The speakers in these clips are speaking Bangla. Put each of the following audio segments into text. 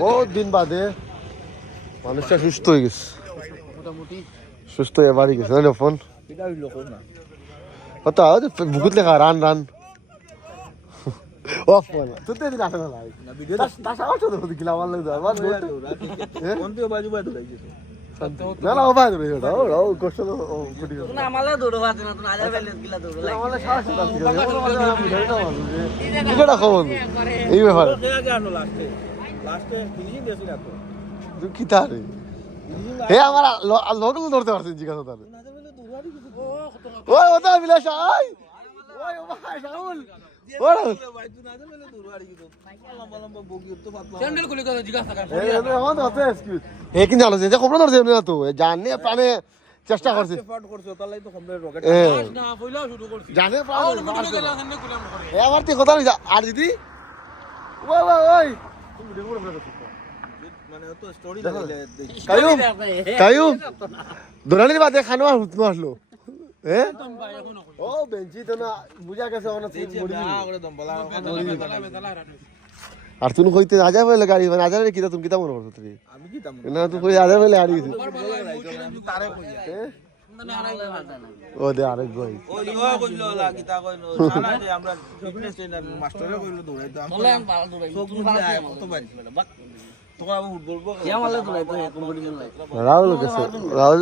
বহুত দিন বাদে মানুষটা সুস্থ হয়ে গেছে, মোটামুটি সুস্থ হয়ে বাড়ি গেছে না ফোন কথা বুকুত লেখা রান রান ও ফোন তুই তো এদিকে আসে না ভাই তার সাহস তো দেখি আমার লাগে আমার না না ও ভাই ধরে ও কষ্ট ও কুটি না আমালে দৌড়ো আছে না তুমি আজ বেলেন্স গিলা দৌড়ো লাগে আমালে সাহস তো কি এটা খবর এই ব্যাপার লাস্টে ফিনিশিং দিয়েছি না তো তুই কি তারে হে আমার লোক ধরতে পারছিস জিজ্ঞাসা তারে ওই ওটা বিলাস আই ওই ও ভাই রাহুল ওরা ভাই তুই না জানলে দূরবাড়ি কি তো লম্বা লম্বা বগি তো পাতলা স্যান্ডেল খুলে কথা জিজ্ঞাসা কর এই আমার তো আছে এক্সকিউজ হে কি জানো যে খবর ধরছে না তো জাননি প্রাণে চেষ্টা করছে ফট করছো তাহলে তো কমপ্লিট রকেট না পয়লা শুরু করছি জানে আও লুটু গেল সামনে গুলাম করে এ আমার তুই কথা না আর দিদি ওই ওই ওই তুমি ভিডিও করে মানে তো স্টোরি লাগাইলে কায়ুম কায়ুম দোরানির বাদে খানো আর হুতনো আসলো হ্যাঁ তুমি ভাই এখন ও বেঞ্চি তো না বুঝা গেছে অন মরি করে দম বলা আর তুমি কইতে আজা বলে গাড়ি মানে আজা কি তুমি কিতা মনে করছো তুই আমি কি দাম না তুই কই আজা বলে আড়ি গেছে তারে কইয়া না আড়াই ভাষা না ও দে আরেক ভাই ওই কইলো লা গীতা কইলো সারা যে আমরা ফিটনেস ট্রেনার মাস্টারে কইলো দৌড়াইতো বলে আমি ভালো দৌড়াই সব গুলো কত বাড়ি বাক তোমরা আবার ফুটবল বল ইয়া মালে দৌড়াই তো কম্পিটিশন লাই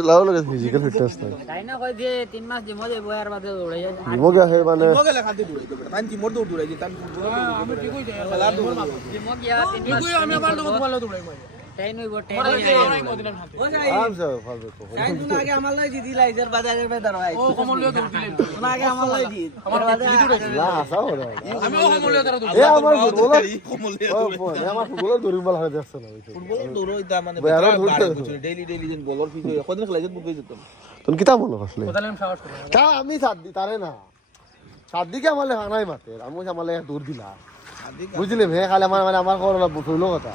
রাহুল কাছে ফিজিক্যাল ফিটনেস নাই তাই না কই যে 3 মাস জিমো যাই বয়ার বাদে দৌড়াই যায় মগা হে মানে মগলে খাতে দৌড়াইতো তাই কি মোর দৌড়াই যে তাই ফুটবল আমি ঠিক হই যায় খেলা দৌড় জিমো গিয়া 3 মাস আমি আবার লোক ভালো দৌড়াই মাই তাই নইব টেন ও যাই আরাম সে ফালতু তো তাই তুমি আগে আমার লাই জিদি লাইজার বাজারের মে দাঁড়াই ও কমলিও দৌড়ছিলেন তুমি আগে আমার লাই জিত আমার বাদে না আসা ওরে আমি ও কমলিও দাঁড়া এ আমার ফুটবলার কমলে ও ফোন আমার ফুটবলার দৌড়িং বল হারে যাচ্ছে না ফুটবল দৌড়াইতা মানে ডেইলি ডেইলি যেন বলার ফিজ হয় কদিন খেলা যেত বুঝে যেত তুমি কিতা মনে করছলে কোথালে আমি সাহস করি তা আমি সাদ্দি তারে না সাদ্দিকে আমালে হানাই মাতে আমি আমালে দূর দিলা বুঝলে ভে খালে আমার মানে আমার করলা বুঝলো কথা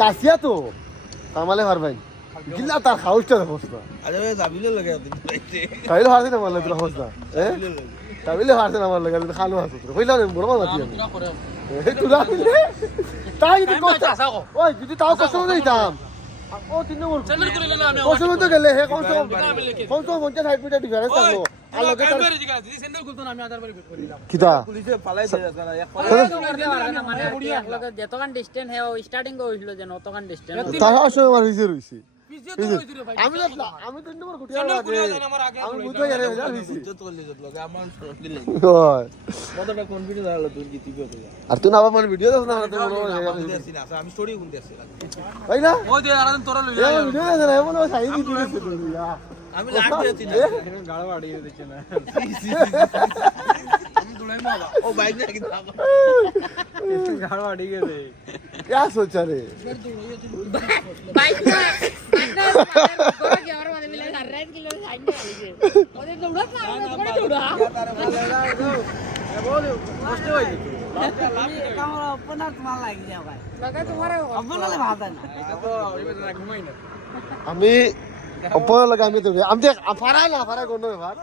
যাসিয়া তো আমালে পারবাই গিলা তার খাউসটা দেখছনা আরে যাবিলে লাগে দৌড়াইতে কাইলে হারতে না মারলে তোরা হসনা কাইলে হারতে না মারলে কিন্তু খালো হাসত কইলা না বড় মাতি আমি পুরা করে এই তুলা তাই যদি কথা ওই যদি তাও কষ্ট দিতাম ও তিন নম্বর সেন্টার করে না আমি কষ্ট তো গেলে হে কষ্ট 50 মিটার ডিফারেন্স থাকলো আর লগে তার সেন্টার করতে না আমি আদার বাড়ি করে দিলাম কিতা পুলিশে পালাই দেয় না এক মানে বুড়িয়া লগে যতখান ডিসটেন্স হে স্টার্টিং হইছিল যেন অতখান ডিসটেন্স তার আসলে আমার হইছে রইছি পিছে তো হইছিল ভাই আমি না আমি তিন নম্বর গুটিয়া সেন্টার করে লাগে দেন আমার আগে আমি বুঝতে গেলে যা হইছি ইজ্জত করলে যেত লাগে আমার সরকারি লাগে ওই কতটা কনফিডেন্স হলো তুই জিতবি তো আর তুই না আবার মানে ভিডিও দেখছ না তো মনে হয় আমি স্টোরি শুনতে আসছি ভাই না ওই যে আরাম তোরা লই এই ভিডিও দেখছ না এমন সাইড দিতেছে তুই আমি লাগ দিয়েছি না গাড়ো আড়িয়ে দিচ্ছে না আমি দুলাই মাবা ও বাইক না কিন্তু গাড়ো আড়িয়ে গেছে क्या सोचा रे বাইক না করে কি আমার মানে মিলে 4 কিলো সাইড না আইছে ওদের দৌড়া না করে দৌড়া তারে ভালো লাগো এ বল কষ্ট হই ক্যামেরা ওপেনার তোমার লাগি যাও ভাই লাগা তোমারে ওপেনারে ভাত না তো ওইটা ঘুমাই না আমি ওপর লাগা আমি তো আমি দেখ ফারাই না ফারাই কোন ব্যাপার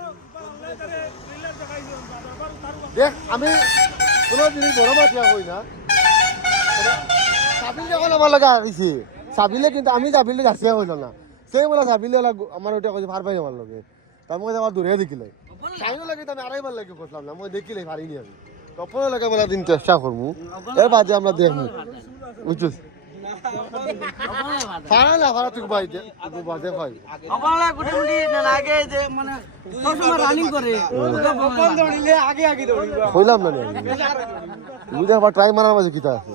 দেখ আমি কোনো জিনিস বড় মাতিয়া কই না সাবিল যখন আমার লাগা আইছে সাবিলে কিন্তু আমি সাবিলে যাচ্ছিয়া কইল না সেই বলা সাবিলে আমার ওটা কইছে ফার পাই আমার লগে তার মধ্যে আমার দূরে দেখিলে সাইনো লাগে আমি আড়াইবার লাগে কইলাম না মই দেখিলে পারিনি আমি তখন লাগে বলা দিন চেষ্টা করবো এর বাদে আমরা দেখবো বুঝছিস ফারা না ফারা তুই বাইতে বাদে ভাই ওপেনার গুটি না লাগে যে মানে সবসময় রানিং করে ওপেন দৌড়িলে আগে আগে দৌড়িবা কইলাম না বুঝে আবার ট্রাই মারার মাঝে কিতা আছে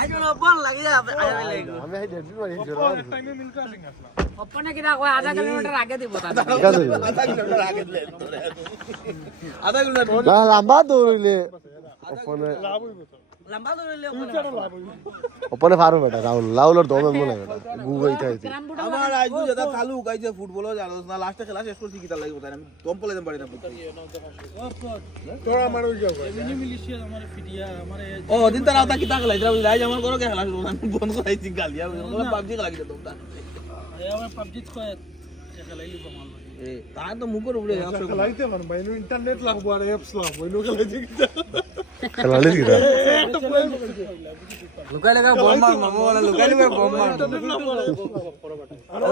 আইজো না বল লাগি যা আইবে লাগি আমি এই দেড় দিন মারি জোরা ওপেনার কিটা কয় আধা কিলোমিটার আগে দিব তা আধা কিলোমিটার আগে দিলে আধা কিলোমিটার না লম্বা দৌড়িলে লম্বা দৌড়িলে ওপনে পারো বেটা রাহুলের দমে মনে বেটা গুগল খাইছে আমার আইজু যেটা চালু গাইছে ফুটবলও জানো না লাস্টে খেলা শেষ করছি কিটা লাগিব তাই আমি দম পলে দেন পারি না তোরা আমার ওই যাও মিনি মিলিশিয়া আমার ফিটিয়া আমার ও দিন তারা তা কিটা খেলা ইতরা বুঝাই আমার করো কে খেলা শুরু না বন্ধ করাইছি গালিয়া পাবজি খেলা কিটা তোমরা আমার পাবজি কয় খেলাইলি কমাল এ তা তো মুখের উপরে খেলাইতে পারো ভাই ইন্টারনেট লাগবো আর অ্যাপস লাগবো এনো খেলাইতে খেলালি কিটা লুকাই লুকাই বম মার মামু বলে লুকাই লুকাই বম মার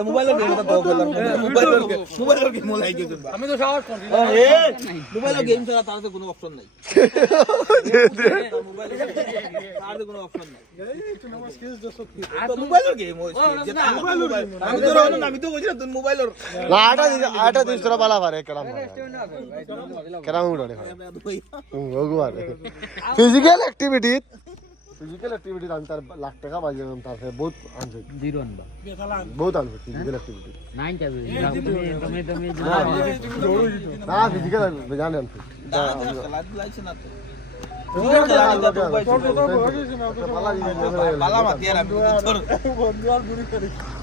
মোবাইলের গেম তো মোবাইলের গেম লাই গেছে আমি তো সাহস করছি মোবাইলের গেম ছাড়া তার তো কোনো অপশন নাই তার তো কোনো অপশন নাই তো মোবাইলের গেম আমি তো কইছি না তুই মোবাইলের না আটা দিন তোরা বালা পারে কেরাম উড়ে ভগবান ফিজিক্যাল অ্যাক্টিভিটি আমি তার লাখ টাকা বাজে তার বহুত আনছে জিরো আনবা বহুত আনছে ফিজিক্যাল অ্যাক্টিভিটি 9 যাবে তুমি না ফিজিক্যাল জানে আনছে খেলা দিলাইছে না তো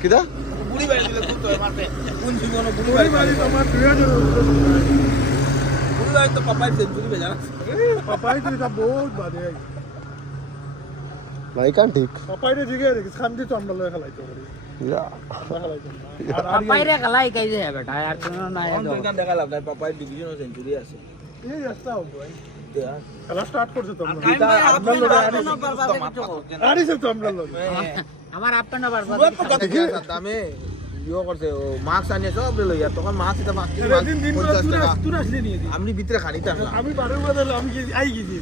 কিটা বুড়ি বাড়ি দিলে তো মারতে কোন জীবন বুড়ি বাড়ি তোমার বুড়ি বাড়ি তো পাপাই সেঞ্চুরি বেজা না পাপাই তো এটা বহুত বাদে নাই কান ঠিক পাপাই রে জিগে রে খান্দি তো আমরা লয় খেলাইতো ইয়া পাপাইরে গলাই কাই যায় বেটা আর কোনো না অন্তর গান দেখা লাভ নাই পাপাই ডিভিশন সেঞ্চুরি আছে এই রাস্তা হবে খেলা স্টার্ট করছে তো আড়ি সে তো আমরা লয় আমার আপনা বারবার দামে ইও করছে ও মাছ আনিয়ে সব লইয়া তখন মাছ এটা মাছ দিন দিন তুই আসলে নিয়ে দি আমি ভিতরে খানি তা আমি বারে বদলে আমি কি আই কি দি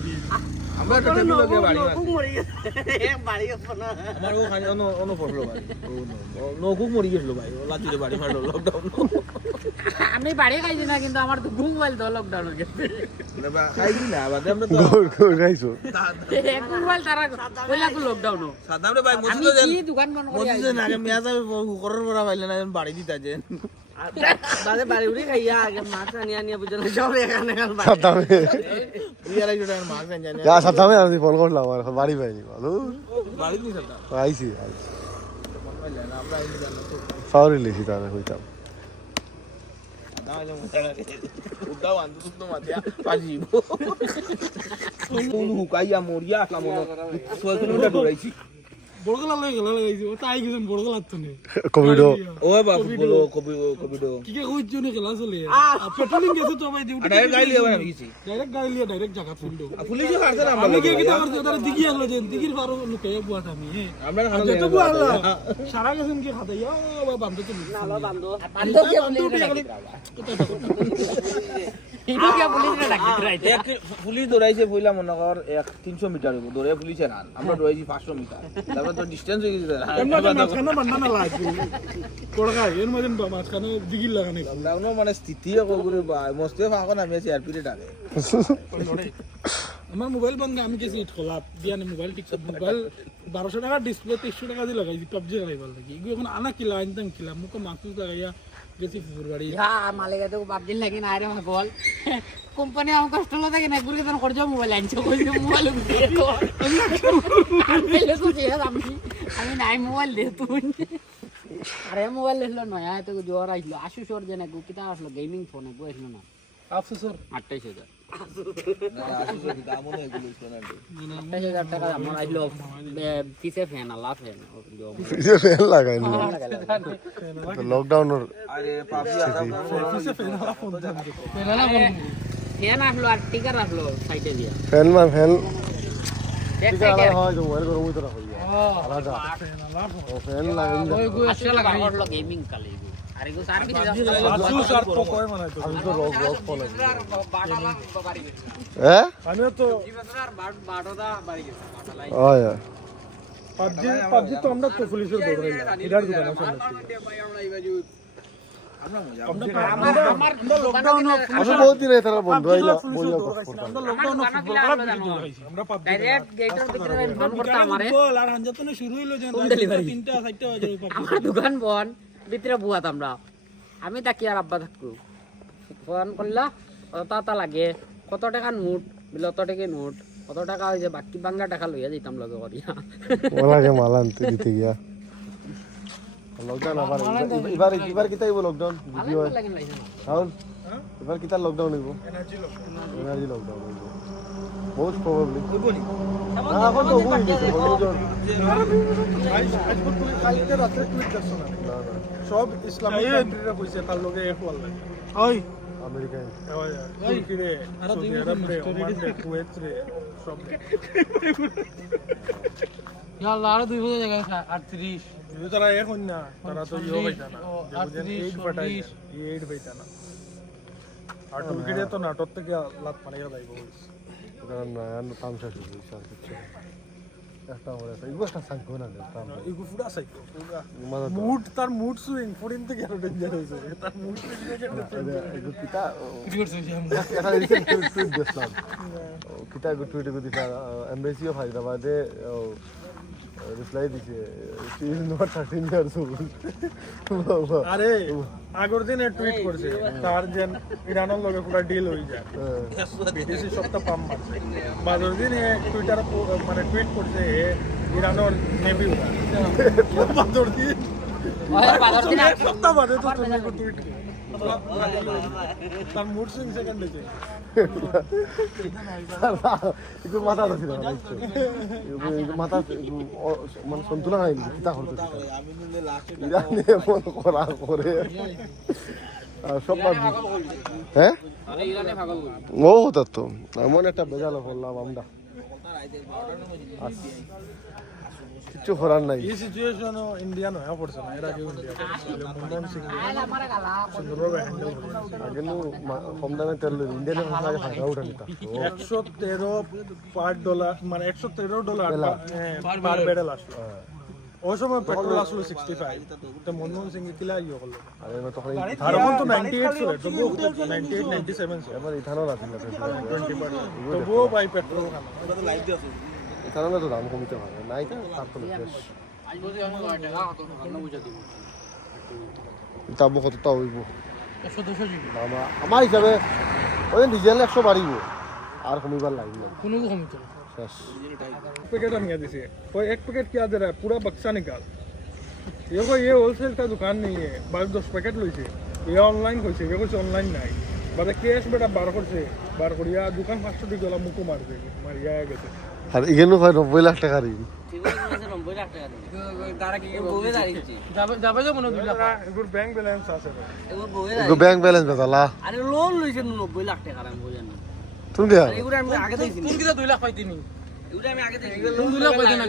আমরা তো টেবিল লগে বাড়ি আমার ও খানি অনো পড়লো ভাই নো কুক মরি গেছিল ভাই ও লাচিরে বাড়ি মারলো লকডাউন আমি বাড়ি খাইছি না কিন্তু আমার তো ঘুম মোবাইল তো লকডাউন হয়ে গেছে খাইছি না বাদে আমরা তো গোল গাইছো মোবাইল তারা কইলা তো লকডাউন সাদামরে ভাই আমি মসজিদে কি দোকান বন্ধ করে মসজিদে না আগে মেয়া যাবে করার পর পাইলে না বাড়ি দিতা যে বাদে বাড়ি উড়ি খাইয়া আগে মাছ আনিয়া নিয়ে বুঝলে সব এখানে সাতামে দুই আড়াই টাকার মাছ আনি জানি যা সাতামে আমি ফোন করলাম আর বাড়ি পাইনি ভালো বাড়ি দিই সাদা আইছি পাইলে না আমরা আইনি জানা তো সাউরি লিখি তাহলে হইতাম দাঁড়ালে মোটা উদাও আন্দু তো মাতিয়া পাজিব কোন হুকাইয়া মরিয়া আসলাম মনে 6 কিলোমিটার দৌড়াইছি বড়গলা লই গেল লাগাইছি ও তাই গেছেন বড়গলা তো নে কোভিড ও বাবু বলো কোভিড কি কে কই জনে খেলা চলে পেট্রোলিং গেছে তো ভাই ডিউটি ডাইরেক্ট গাড়ি লিয়ে আমি গেছি ডাইরেক্ট গাড়ি লিয়ে ডাইরেক্ট জায়গা ফুললো পুলিশে কাটছে না আমি কি কি তার তার দিগি হলো যে দিগির পারো লুকে বুয়াত আমি আমরা খানা তো বুয়ালা সারা গেছেন কি খাতে ইয়া বা বান্ধ তো না বান্ধব বান্ধব কে পুলিশ ডাকি রাইতে পুলিশ দৌড়াইছে বইলা মনে কর 300 মিটার দৌড়ে পুলিশে রান আমরা দৌড়াইছি 500 মিটার তারপর তো ডিসটেন্স হয়ে গেছে এমন মাঝখানে বান্ধা না লাগবে কোড়গা এর মধ্যে মাঝখানে দিগির লাগানো লকডাউন মানে স্থিতি করে মস্তে ফাঁকন আমি আছি আরপিরে ডাকে আমার মোবাইল বন্ধ আমি গেছি খোলা দিয়া নে মোবাইল ঠিক মোবাইল 1200 টাকা ডিসপ্লে 300 টাকা দিয়ে লাগাইছি পাবজি লাগাইবার লাগি এখন আনা কিলা আনতাম কিলা মুখ মাকুস লাগাইয়া গেছি ফুর বাড়ি মালিকা তো বাবদিন লাগি না রে বল কোম্পানি আমার কষ্ট লাগে না গুরকে তখন করছো মোবাইল আনছো কইছো মোবাইল দিয়ে তো আমি নাই মোবাইল দে তুই আরে মোবাইল লেলো নয়া তো জোর আইলো আশুসর জেনে কিটা আসলো গেমিং ফোন একো আসলো না আফসোসর 28000 আসলে টাকা আমার আইলো পিছে ফ্যান আলা ফ্যান ফেল লাগাইনি লকডাউনের আরে পাপি ফ্যান আসলো আর টিকার আসলো সাইডে দিয়া ফেল মা ফেল দেখ ঠিক আছে হয় তো মোবাইল গরম হইতো রাখো আলাদা ও ফেল লাগাইনি আসলে লাগলো গেমিং কালে আরে গো সার কি আফসোস আর তো কয় মানে তো আমি তো রক ফোন আছে বাড়ি হ্যাঁ আমিও তো বাড়োদা বাড়ি গেছে ওই পাবজি তো আমরা তো পুলিশের দৌড়াইলাম ইদার দোকানে সামনে আমার লকডাউন আমি বহুত দিন এটার বন্ধু আইলা বইয়া আমরা লকডাউন ফুটবল খেলা আমরা পাবজি ডাইরেক্ট গেটের ভিতরে ফোন করতে আমারে বল আর হানজাতনে শুরু হইলো যে 3টা 4টা বাজে আমার দোকান বন ভিতরে বুয়াত আমরা আমি তাকি আর আব্বা থাকবো ফোন করলা কত টাকা লাগে কত টাকা নোট বিল অত টাকা নোট কত টাকা হয়েছে বাকি বাংলা টাকা লইয়া দিতাম লগে করিয়া ওলাকে মাল আনতে দিতে গিয়া লকডাউন আবার এবার কিতা হইব লকডাউন বুঝি হয় রাহুল এবার কিতা লকডাউন হইব এনার্জি লকডাউন হইব বহুত প্রবাবলি এখন তো হই গেছে কালকে রাতে টুইট দেখছ না সব ইসলামিক কান্ট্রিরা কইছে তার লগে এক ওয়াল ওই আমেরিকান তুর্কি রে সৌদি আরব রে ওমান রে কুয়েত রে সব ইয়াল্লাহ আরো 2 বছর জায়গায় 38 কিন্তু তারা এখন না তারা তো ইয়ে পাইতা না যেমন এইট পাঠাই এইট পাইতা না আর তুর্কি রে তো নাটক থেকে লাত মারিয়া যাইব কারণ না তামসা শুরু হয়েছে আর কিছু একটা হরে এগুলো একটা সাইকো না ইগু ফুডা সাইকো মজা মুড তার মুড সুইং ফরিন থেকে আরো ডেঞ্জার হয়েছে তার মুড এগুলো কিতা সুইং এটা রিসেন্ট টুইট দেখলাম কিতা টুইট দিছে এমবেসি অফ হায়দ্রাবাদে রিপ্লাই দিছে she is not 13 years old আরে আগর দিনে টুইট করছে তার যেন ইরানের লগে পুরো ডিল হয়ে যায় বিদেশি সবটা পাম মারছে বাদর দিনে টুইটার মানে টুইট করছে ইরানের নেভি বাদর দিন এক সপ্তাহ বাদে তো তুমি টুইট তার মুড সুইং সেকেন্ড হয়েছে এগুলো মাথা আছে না মাথা মানে সন্তুলন নাই কিতা করতে ইরানে এমন করা করে সব হ্যাঁ ও হতো তো এমন একটা বেজাল করলাম আমরা কিছু করার নাই এই সিচুয়েশন ইন্ডিয়ান হয়ে পড়ছে না এর আগে ইন্ডিয়া মনমোহন সিং সুন্দরভাবে হ্যান্ডেল করেছে আগে কম দামে তেল ইন্ডিয়ানের আগে ফায়দা উঠে নিতাম $113 মানে $113 পার ব্যারেল আসলো ওই সময় পেট্রোল আসলো 65 তো মনমোহন সিং কিলা ইয়ে করলো আর তখন আর এখন তো 98 ছিল তবুও 98 97 ছিল এবার ইথানল আছে 20% তবুও ভাই পেট্রোল খানা ইথানলে তো দাম কমিতে পারে নাই তো তার তো বেশ দাম কতটা হইব আমার হিসাবে ওই ডিজেল 100 বাড়িব আর কমিবার লাগবে কোনো কমিতে শেষ पैकेट आनिया दिसे कोई एक पैकेट क्या दे रहा है पूरा बक्सा निकाल ये होलसेल का दुकान नहीं है 10 पैकेट लइছে ये ऑनलाइन কইছে ये कुछ ऑनलाइन নাই বাদে ক্যাশ বেটা বার করিয়া দোকান 500 টাকা গলা মুকো মারবে মারিয়া গেছে আর এখানে ভাই 90 লাখ টাকা ঋণ যাবে যে মনে 2 লাখ এগুর ব্যাংক ব্যালেন্স আছে এগো ব্যাংক ব্যালেন্স বেতালা আরে লোন লইছে 90 লাখ টাকা আমি বলি না তুমি দেয়া এগুলো আমি আগে দিছি তুমি কি 2 লাখ পাইতিনি এগুলো আমি আগে দিছি 2 লাখ পাইতে না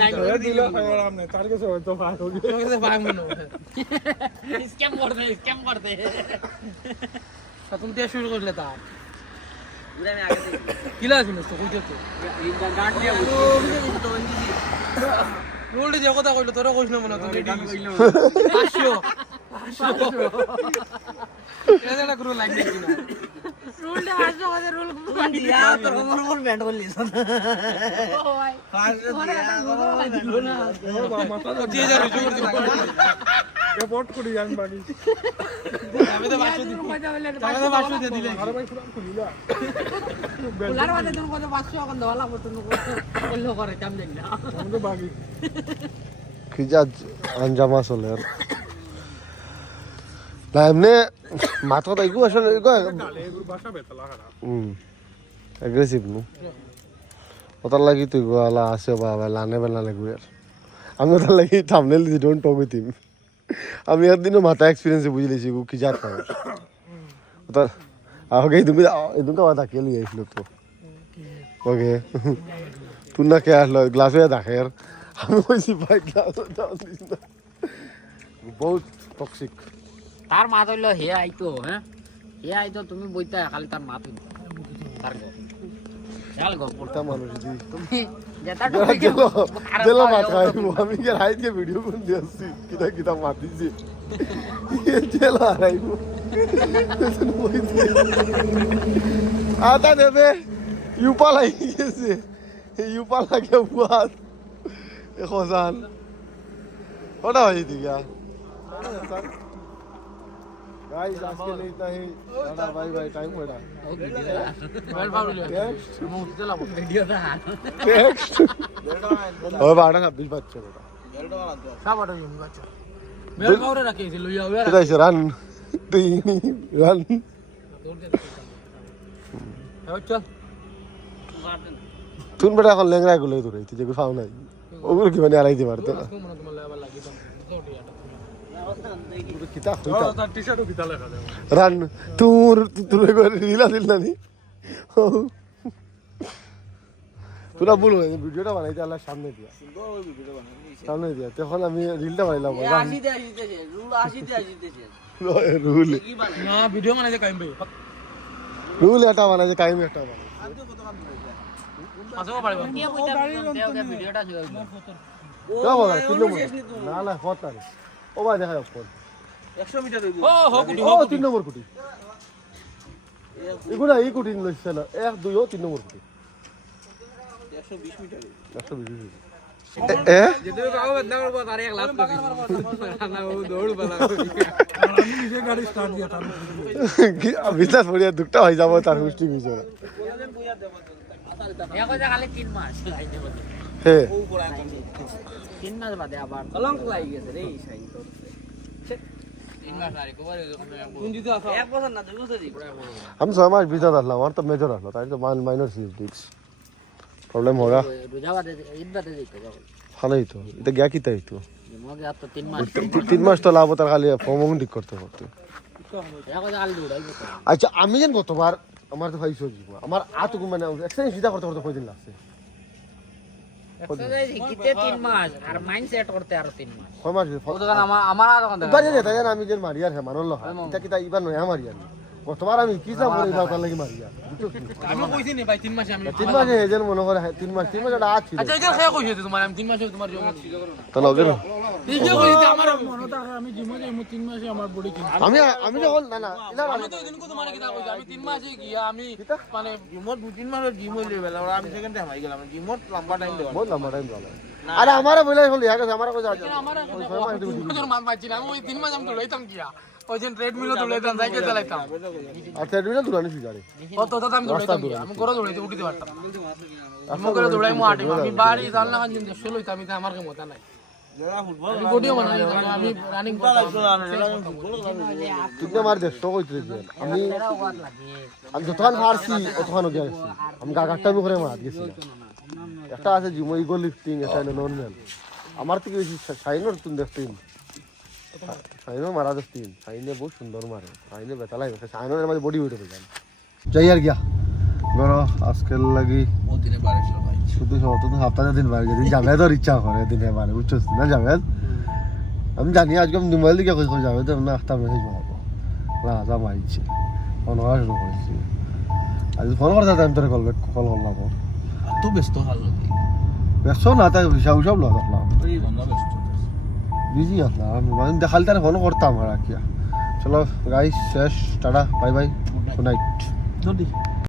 2 লাখ পাইবার আমনে তার কাছে হয়তো ভাই হই তোকে ভাই মনে স্ক্যাম করতে তুমি দিয়ে শুরু করলে তা এগুলো আমি আগে দিছি কিলা আছে তো কইতে তো গার্ড দিয়া রোল যে কথা কইলো তোরা কইছ না মনে তুমি 500 এটা করো লাইন দিছি না রোল দে 500 হাজার রোল দিয়া তোর মন মন ব্যান্ড করলিস ভাই 500 দিলো না মাথা 3000 রুজু করে দিও রিপোর্ট করি জান বাকি আমি তো 500 দিব আমি তো 500 দিয়ে দিলে আরে ভাই পুরো খুলিলা কুলার বাদে তুমি কত 500 এখন দেওয়া লাগবে তুমি কইলো করে কাম দেখ না আমি তো বাকি কি যা আঞ্জামা চলে আর না এমনি মাথা তাইগু আসলে কালে এগুলো বাসা বেতলা খারাপ এগ্রেসিভ নু ওটার লাগি তুই গোয়ালা আসে বাবা লানে বেলা লাগবে আর আমি ওটার লাগি থামনেল দিছি ডোন্ট টক উইথ হিম আমি একদিনও মাথা এক্সপিরিয়েন্সে বুঝে লিছি কি জাত পাই ওটার আগে তুমি এদিন তো মাথা খেলি আইছিল তো ওকে তুই না কে আসলো গ্লাসে দেখে আর আমি কইছি ভাই গ্লাস দিস না বহুত টক্সিক তার মা হইলো হে আইতো হ্যাঁ হে আইতো তুমি বইতা খালি তার মা তুই তার গো চাল গো ওটা মানুষ দি তুমি যেটা দিল মাথায় আমি কি রাইতে ভিডিও কোন দিয়েছি কিটা কিটা মাতিছি জেল হারাইবো আদা দেবে ইউপা লাগি গেছে ইউপা লাগে বুয়াত এ খোসান ওটা হয়ে দিগা गाइस आज के लिए इतना ही टाटा बाय बाय टाइम हो रहा वेल पावले नेक्स्ट মুখ দিলাম ভিডিও দা नेक्स्ट और बाड़ा ना बिल बच्चे बेटा সব অর্ডার ইউনি বাচ্চা বেল কাউরে রাখিয়েছিল লইয়া ওয়া किधर से रन तीनी रन চল तुम बेटा এখন লেংরা গুলো তো রইতে যে ফাও নাই ওগুলো কি মানে আড়াইতে পারতে না মনে তোমার লেভেল লাগি তো কিতা হইতা তার টি-শার্টও কিতা লেখা যায় রান তোর তোর রিলা দিল না নি তোরা বলো ভিডিওটা বানাইতে আল্লাহ সামনে দিয়া সামনে দিয়া তখন আমি রিলটা বানাইলাম রুল না ভিডিও বানাইছে কাইম ভাই রুল এটা বানাইছে কাইম একটা বানাই আসো পারবে ভিডিওটা বাবা 3 নম্বর না না হতারে ও ভাই দেখা ফোন 100 মিটার হইব ও হো কুটি ও 3 নম্বর কুটি এগুলা এই কুটি লইছে না 1 2 ও 3 নম্বর কুটি 120 মিটার হইব 120 এ যেতে বাবা বদনা করব তার এক লাভ করি না ও দৌড় বলা আমি নিজে গাড়ি স্টার্ট দিয়া তার বিশ্বাস করিয়া দুঃখটা হয়ে যাব তার হুষ্টি কিছু না খালি 3 মাস হে 3 মাস বাদে আবার কলঙ্ক লাগি গেছে রে সাইন তো 3 মাস আর কবার কোন দিতে আসো এক বছর না 2 বছরই हम 6 মাস ভিতর আসলাম আমার তো মেজর আসলো তাই তো মাইনর সিরিজ প্রবলেম होगा রোজা বাদে ঈদ বাদে দিতে যাবো ভালোই তো এটা গিয়া কি তাই তো মগে আর তো 3 মাস 3 মাস তো লাভ তার খালি ফর্ম ঠিক করতে করতে খালি দৌড়াইবো আচ্ছা আমি যেন গতবার আমার তো ভাইছো জীব আমার আতকু মানে এক্সারসাইজ সিধা করতে করতে কয়দিন লাগছে এক্সারসাইজ শিখতে 3 মাস আর মাইন্ড সেট করতে আরো 3 মাস 6 মাস ও দোকান আমার আর দোকান বাজে রে তাই আমি যেন মারিয়ার হে মানল লহা এটা কিতা ইবার নয়া মারিয়ার গতবার আমি কি যা বলি বাবার লাগি মারিয়া আমি কইছি নি ভাই 3 মাসে আমি 3 মাসে এজন মনে করে 3 মাস এটা আছে আচ্ছা এটা খেয়ে কইছে তোমার আমি 3 মাসে তোমার জমা তো লগে না ঠিক কইছে আমার মনে থাকে আমি জিমে যাই 3 মাসে আমার বডি কিনছি আমি যখন না না আমি তো এদিন কো তোমার কিতা কইছি আমি 3 মাসে গিয়া আমি মানে জিমত 2-3 মাস জিম হইলে বেলা আর আমি সেকেন্ড টাইম আই গেলাম জিমত লম্বা টাইম দেওয়া বহুত লম্বা টাইম গেল আরে আমারে বলে হল ইয়া গেছে আমারে কই যা আমার তোর মান পাচ্ছি না আমি ওই 3 মাস আমি দৌড়াইতাম গিয়া ওই যে ট্রেডমিলও দৌড়াইতাম সাইকেল চালাইতাম আচ্ছা এটা দুরানি সুজারে কত তো আমি দৌড়াইতাম গিয়া আমি করে দৌড়াইতে উঠিতে পারতাম আমি করে দৌড়াই মো আটি আমি বাড়ি জানলা খান দিন ষোলো আমি তো আমার মতা নাই আমি বডিও বানাই আমি রানিং করতাম কিনে মার 150 কইতে দিন আমি যতক্ষণ পারছি ততক্ষণ গিয়ে গেছি আমি গাগারটা আমি করে মার গেছি একটা আছে জিম ইগো লিফটিং এটা নরমাল আমার থেকে বেশি সাইনর তুমি দেখতেন সাইনর মারা দেখতেন সাইনে বহুত সুন্দর মারে সাইনে বেতালাই সাইনের মাঝে বডি উঠে যান যাই আর গিয়া গরো আজকাল লাগি ও দিনে 1200 ভাই শুধু তো সপ্তাহে দিন বাইরে যেদিন যাবে তোর ইচ্ছা করে দিনে বাইরে বুঝছিস না যাবে আমি জানি আজকে আমি মোবাইল দিকে কই যাবে তো না একটা মেসেজ মারবো না যা মাইছি ফোন করা শুরু করেছি আজ ফোন করতে আমি তোর কল করলাম তো ব্যস্ত হল ব্যস্ত না তাই হিসাব হিসাব লোক আসলাম এই বন্ধা ব্যস্ত বিজি আসলাম আমি দেখালে তার ফোন করতাম আর কি চলো গাইস শেষ tata bye bye good night